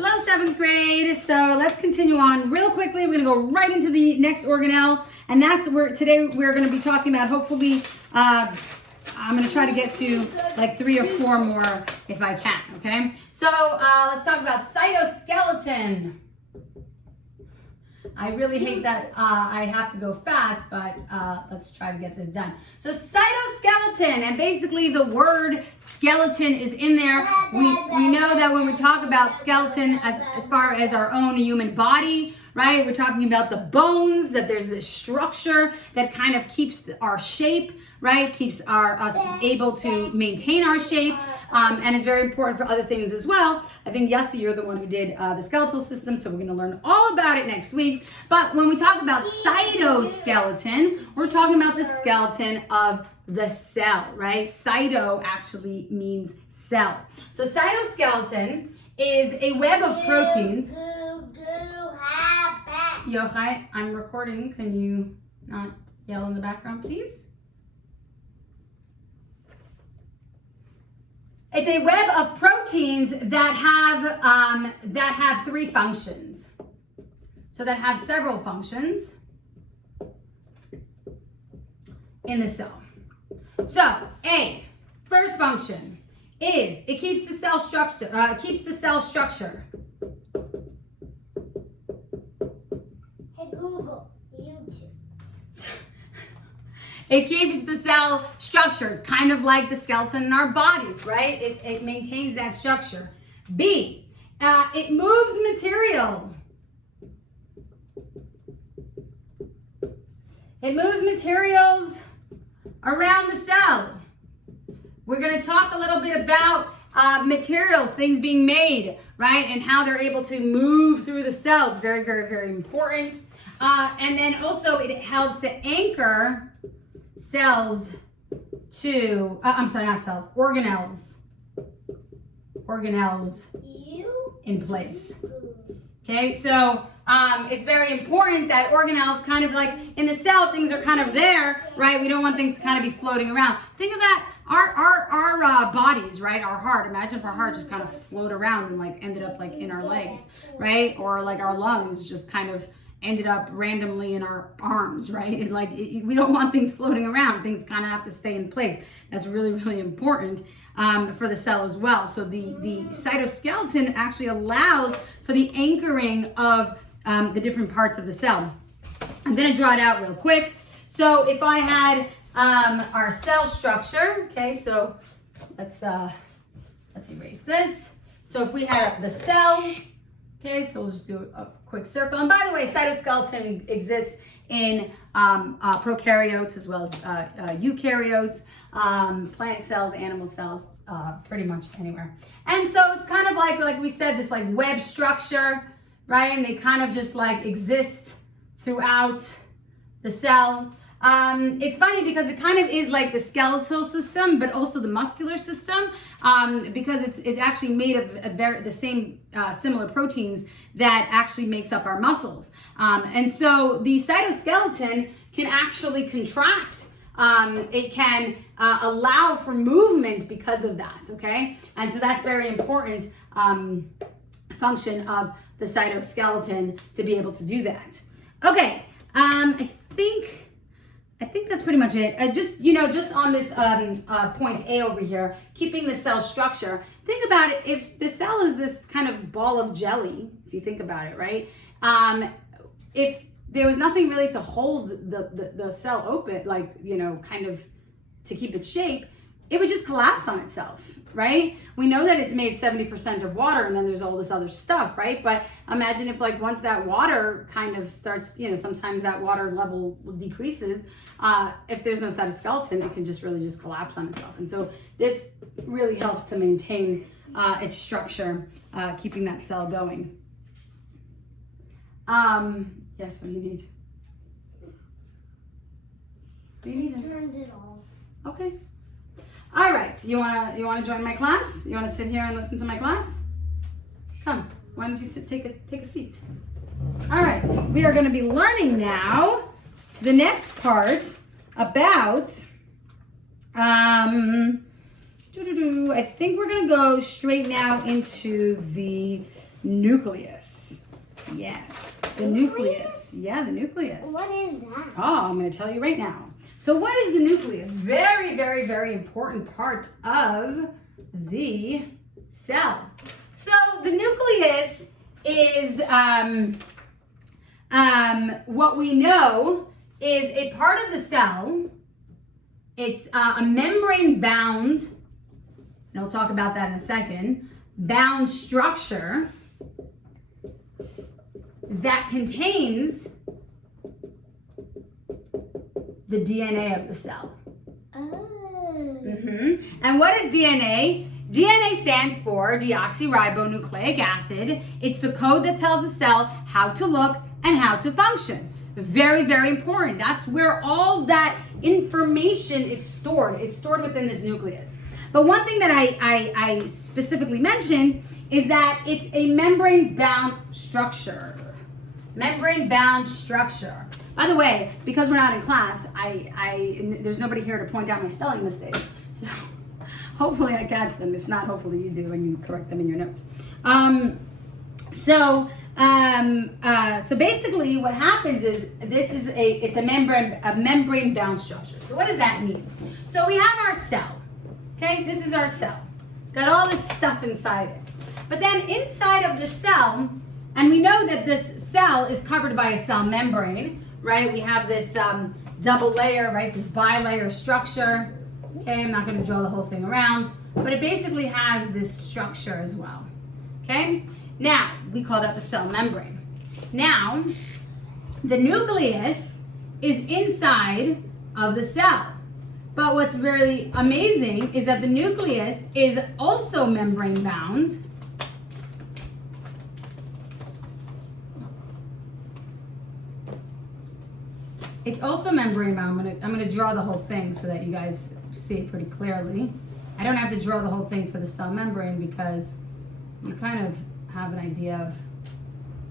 Hello, 7th grade. So let's continue on real quickly. We're gonna go right into the next organelle, and that's where today we're gonna be talking about, hopefully, I'm gonna try to get to like 3 or 4 more if I can, okay? So let's talk about cytoskeleton. I really hate that I have to go fast, but let's try to get this done. So cytoskeleton, and basically the word skeleton is in there. We know that when we talk about skeleton as far as our own human body, right? We're talking about the bones, that there's this structure that kind of keeps our shape, right? Keeps us able to maintain our shape. And is very important for other things as well. I think, Yossi, you're the one who did the skeletal system, so we're going to learn all about it next week. But when we talk about cytoskeleton, we're talking about the skeleton of the cell, right? Cyto actually means cell. So cytoskeleton is a web of proteins. Yochai, I'm recording. Can you not yell in the background, please? It's a web of proteins that have 3 functions. So that have several functions in the cell. So, first function is it keeps the cell structure. Hey Google, YouTube. It keeps the cell structured, kind of like the skeleton in our bodies, right? It maintains that structure. B, it moves material. It moves materials around the cell. We're going to talk a little bit about materials, things being made, right? And how they're able to move through the cell. It's very, very, very important. And then also it helps to anchor cells to, organelles in place. Okay, so it's very important that organelles kind of like in the cell, things are kind of there, right? We don't want things to kind of be floating around. Think about our bodies, right? Our heart. Imagine if our heart just kind of float around and like ended up like in our legs, right? Or like our lungs just kind of ended up randomly in our arms, right? We don't want things floating around. Things kind of have to stay in place. That's really, really important for the cell as well. So the cytoskeleton actually allows for the anchoring of the different parts of the cell. I'm gonna draw it out real quick. So if I had our cell structure, okay, so let's erase this. So if we had the cell, okay, so we'll just do a quick circle. And by the way, cytoskeleton exists in prokaryotes as well as eukaryotes, plant cells, animal cells, pretty much anywhere. And so it's kind of like we said, this like web structure, right? And they kind of just like exist throughout the cell. It's funny because it kind of is like the skeletal system, but also the muscular system, because it's actually made of the same similar proteins that actually makes up our muscles. And so the cytoskeleton can actually contract. It can allow for movement because of that, okay? And so that's very important function of the cytoskeleton to be able to do that. Okay, I think that's pretty much it. Just on this point A over here, keeping the cell structure. Think about it, if the cell is this kind of ball of jelly, if you think about it, right? If there was nothing really to hold the cell open, kind of to keep its shape, it would just collapse on itself, right? We know that it's made 70% of water, and then there's all this other stuff, right? But imagine if once that water kind of starts, sometimes that water level decreases, if there's no cytoskeleton, it can just really just collapse on itself. And so this really helps to maintain its structure, keeping that cell going. Yes, what do you need? What do you need? Turned it off. Okay. All right, you wanna join my class? You wanna sit here and listen to my class? Come, why don't you take a seat? All right, we are gonna be learning now to the next part about, I think we're gonna go straight now into the nucleus. Yes, the nucleus. Yeah, the nucleus. What is that? Oh, I'm going to tell you right now. So what is the nucleus? Very, very, very important part of the cell. So the nucleus is what we know is a part of the cell. It's a membrane bound, and I'll talk about that in a second, bound structure that contains the DNA of the cell. Oh. And what is DNA? DNA stands for deoxyribonucleic acid. It's the code that tells the cell how to look and how to function. Very, very important. That's where all that information is stored. It's stored within this nucleus. But one thing that I specifically mentioned is that it's a membrane-bound structure. Membrane-bound structure. By the way, because we're not in class, there's nobody here to point out my spelling mistakes. So hopefully I catch them. If not, hopefully you do and you correct them in your notes. So basically what happens is it's a membrane-bound structure. So what does that mean? So we have our cell. Okay, this is our cell. It's got all this stuff inside it. But then inside of the cell, and we know that this cell is covered by a cell membrane, right? We have this double layer, right? This bilayer structure. Okay, I'm not going to draw the whole thing around, but it basically has this structure as well. Okay, now we call that the cell membrane. Now, the nucleus is inside of the cell. But what's really amazing is that the nucleus is also membrane bound. It's also membrane bound. I'm gonna draw the whole thing so that you guys see it pretty clearly. I don't have to draw the whole thing for the cell membrane because you kind of have an idea of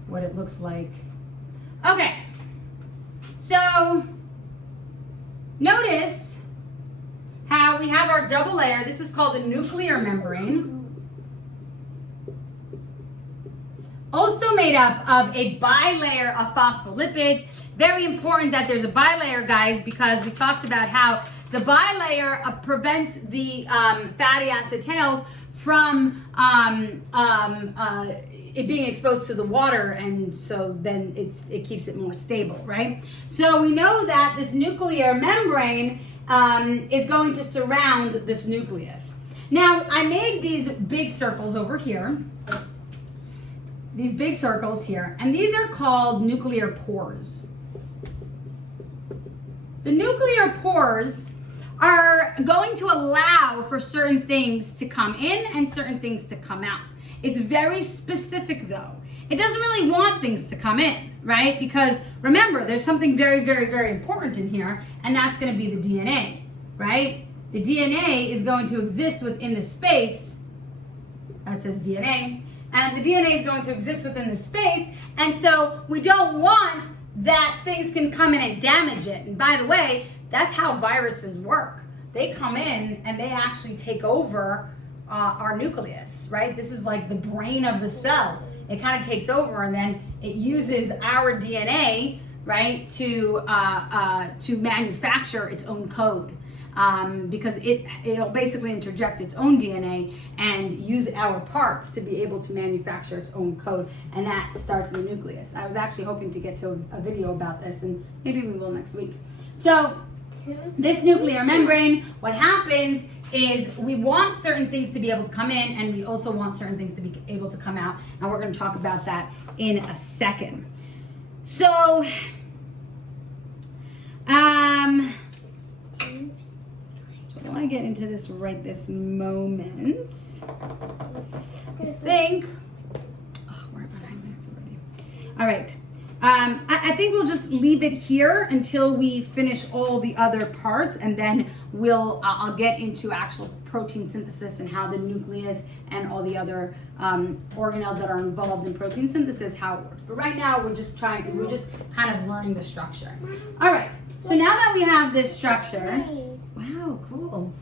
what it looks like. Okay, so notice how we have our double layer. This is called the nuclear membrane. Also made up of a bilayer of phospholipids. Very important that there's a bilayer, guys, because we talked about how the bilayer prevents the fatty acid tails from it being exposed to the water, and so then it keeps it more stable, right? So we know that this nuclear membrane is going to surround this nucleus. Now, I made these big circles over here. These big circles here, and these are called nuclear pores. The nuclear pores are going to allow for certain things to come in and certain things to come out. It's very specific though. It doesn't really want things to come in, right? Because remember, there's something very, very, very important in here, and that's going to be the DNA, right? The DNA is going to exist within the space. That says DNA. And the DNA is going to exist within the space, and so we don't want that things can come in and damage it. And by the way, that's how viruses work. They come in and they actually take over our nucleus, right? This is like the brain of the cell. It kind of takes over, and then it uses our DNA, right, to manufacture its own code. Because it'll basically interject its own DNA and use our parts to be able to manufacture its own code, and that starts in the nucleus. I was actually hoping to get to a video about this, and maybe we will next week. So this nuclear membrane, what happens is we want certain things to be able to come in, and we also want certain things to be able to come out, and we're going to talk about that in a second. So while I get into this right this moment, I think, we're about 9 minutes already. All right, I think we'll just leave it here until we finish all the other parts, and then I'll get into actual protein synthesis and how the nucleus and all the other organelles that are involved in protein synthesis, how it works. But right now we're just kind of learning the structure. All right, so now that we have this structure, wow, cool.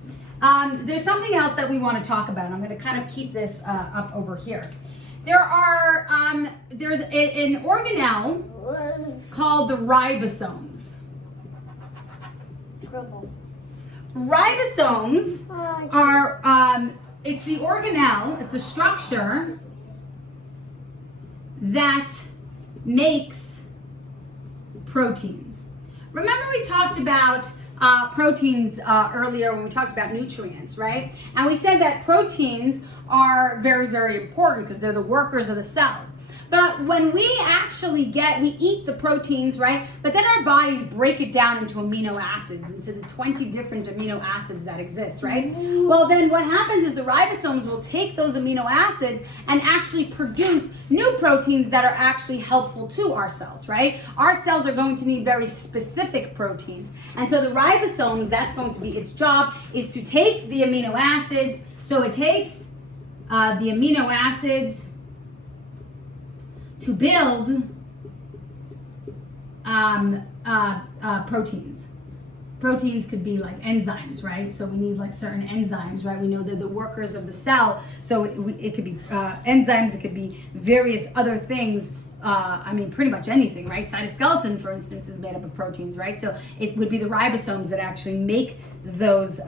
There's something else that we want to talk about, and I'm going to kind of keep this up over here. there's an organelle called the ribosomes. Trouble. Ribosomes are, it's the organelle, it's the structure that makes proteins. Remember we talked about proteins earlier when we talked about nutrients, right? And we said that proteins are very, very important because they're the workers of the cells. But when we actually we eat the proteins, right? But then our bodies break it down into amino acids, into the 20 different amino acids that exist, right? Well, then what happens is the ribosomes will take those amino acids and actually produce new proteins that are actually helpful to our cells, right? Our cells are going to need very specific proteins. And so the ribosomes, that's going to be its job, is to take the amino acids. So it takes the amino acids to build proteins. Proteins could be like enzymes, right? So we need like certain enzymes, right? We know they're the workers of the cell. So it could be enzymes, it could be various other things. I mean, pretty much anything, right? Cytoskeleton, for instance, is made up of proteins, right? So it would be the ribosomes that actually make those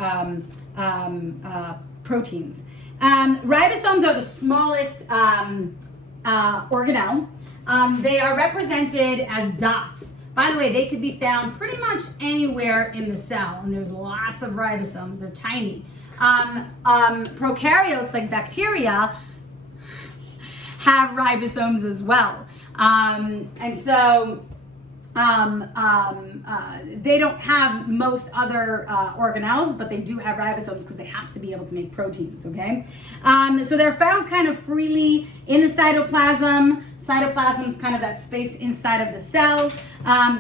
proteins. Ribosomes are the smallest organelle. They are represented as dots. By the way, they could be found pretty much anywhere in the cell, and there's lots of ribosomes. They're tiny. Prokaryotes, like bacteria, have ribosomes as well. And so they don't have most other organelles, but they do have ribosomes because they have to be able to make proteins, okay? So they're found kind of freely in the cytoplasm. Cytoplasm is kind of that space inside of the cell.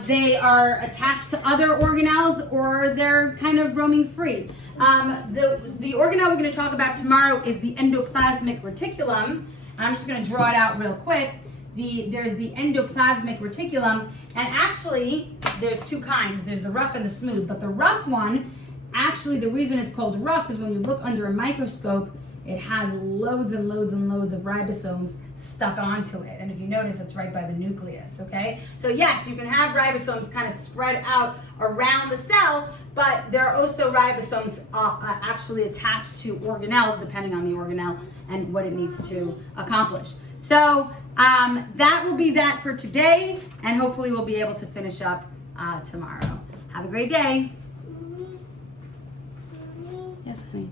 They are attached to other organelles, or they're kind of roaming free. The organelle we're going to talk about tomorrow is the endoplasmic reticulum. I'm just going to draw it out real quick. There's the endoplasmic reticulum, and actually there's two kinds. There's the rough and the smooth, but the rough one, actually the reason it's called rough is when you look under a microscope, it has loads and loads and loads of ribosomes stuck onto it. And if you notice, it's right by the nucleus, okay? So yes, you can have ribosomes kind of spread out around the cell, but there are also ribosomes actually attached to organelles, depending on the organelle and what it needs to accomplish. So that will be that for today, and hopefully we'll be able to finish up tomorrow. Have a great day. Yes, honey.